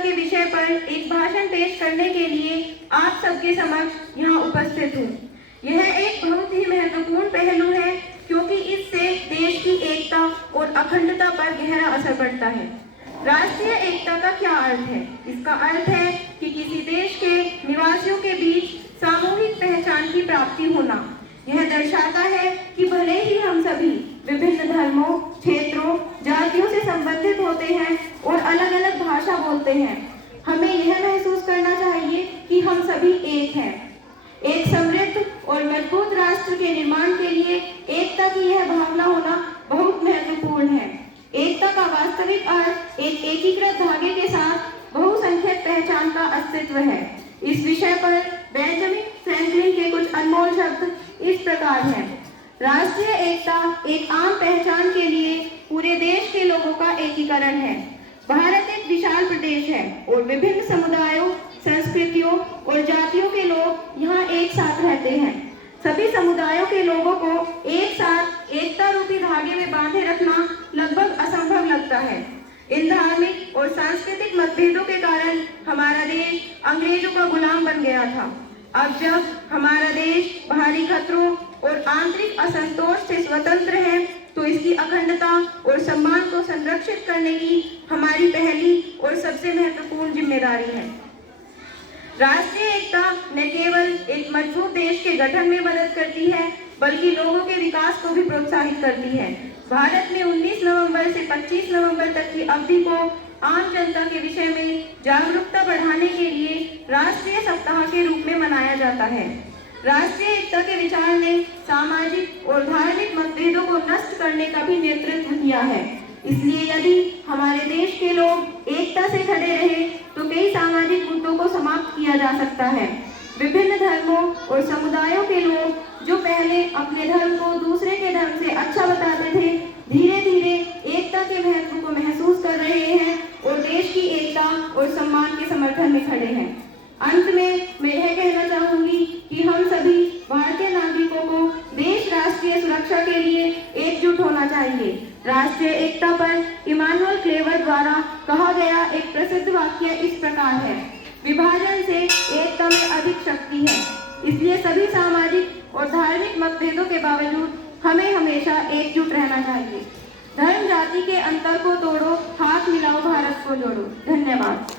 के विषय पर एक भाषण पेश करने के लिए आप सबके समक्ष यहाँ उपस्थित हूँ। यह एक बहुत ही महत्वपूर्ण पहलू है क्योंकि इससे देश की एकता और अखंडता पर गहरा असर पड़ता है। राष्ट्रीय एकता का क्या अर्थ है? इसका अर्थ है कि किसी देश के निवासियों के बीच सामूहिक पहचान की प्राप्ति होना। यह दर्शाता है कि भले ही हम सभी विभिन्न धर्मों, क्षेत्रों, जातियों से संबंधित होते हैं और अलग अलग भाषा बोलते हैं, हमें यह महसूस करना चाहिए कि हम सभी एक हैं। एक समृद्ध और मजबूत राष्ट्र के निर्माण के लिए एकता की यह भावना होना बहुत महत्वपूर्ण है। एकता का वास्तविक अर्थ एक एकीकृत धागे के साथ बहुसंख्यक पहचान का अस्तित्व है। इस विषय पर बेंजामिन फ्रैंकलिन के कुछ अनमोल शब्द इस प्रकार हैं। राष्ट्रीय एकता एक आम पहचान के लिए पूरे देश के लोगों का एकीकरण है। भारत एक विशाल प्रदेश है और विभिन्न समुदायों, संस्कृतियों और जातियों के लोग यहाँ एक साथ रहते हैं। सभी समुदायों के लोगों को एक साथ एकता रूपी धागे में बांधे रखना लगभग असंभव लगता है। इन धार्मिक और सांस्कृतिक मतभेदों के कारण हमारा देश अंग्रेजों का गुलाम बन गया था। अब जब हमारा देश बाहरी खतरों और आंतरिक असंतोष से स्वतंत्र है, तो इसकी अखंडता और सम्मान को संरक्षित करने की हमारी पहली और सबसे महत्वपूर्ण जिम्मेदारी है। राष्ट्रीय एकता न केवल एक मजबूत देश के गठन में मदद करती है, बल्कि लोगों के विकास को भी प्रोत्साहित करती है। भारत में 19 नवंबर से 25 नवंबर तक की अवधि को आम जनता के विषय में जागरूकता बढ़ाने के लिए राष्ट्रीय सप्ताह के रूप में मनाया जाता है। राष्ट्रीय एकता के विचार ने सामाजिक और धार्मिक मतभेदों को नष्ट करने का भी नेतृत्व किया है। इसलिए यदि हमारे देश के लोग एकता से खड़े रहे तो कई सामाजिक मुद्दों को समाप्त किया जा सकता है। विभिन्न धर्मों और समुदायों के लोग जो पहले अपने धर्म को दूसरे के धर्म से अच्छा बताते थे, धीरे धीरे एकता के महत्व को महसूस कर रहे हैं और देश की एकता और सम्मान के समर्थन में खड़े हैं। अंत में मैं यह कहना चाहूंगी कि हम सभी भारतीय नागरिकों को देश राष्ट्रीय सुरक्षा के लिए एकजुट होना चाहिए। राष्ट्रीय एकता पर इमानुएल क्लेवर द्वारा कहा गया एक प्रसिद्ध वाक्य इस प्रकार है: विभाजन से एकता में अधिक शक्ति है। इसलिए सभी सामाजिक और धार्मिक मतभेदों के बावजूद हमें हमेशा एकजुट रहना चाहिए। धर्म जाति के अंतर को तोड़ो, हाथ मिलाओ, भारत को जोड़ो। धन्यवाद।